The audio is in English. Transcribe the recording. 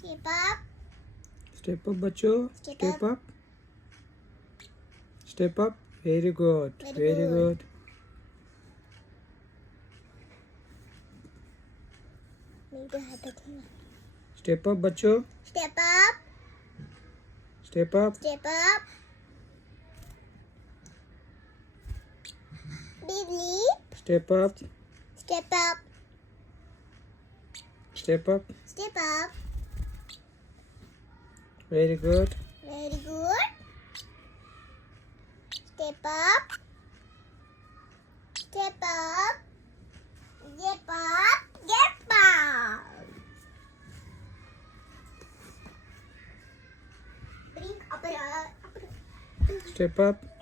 Step up. Step up, बच्चों. Step up. Step up. Very good. Very good. Step up, बच्चों. Step up. Step up. Step up. Big leap. Step up. Step up. Step up. Step up. Very good. Very good. Step up. Step up. Step up. Step up. Bring up. Step up.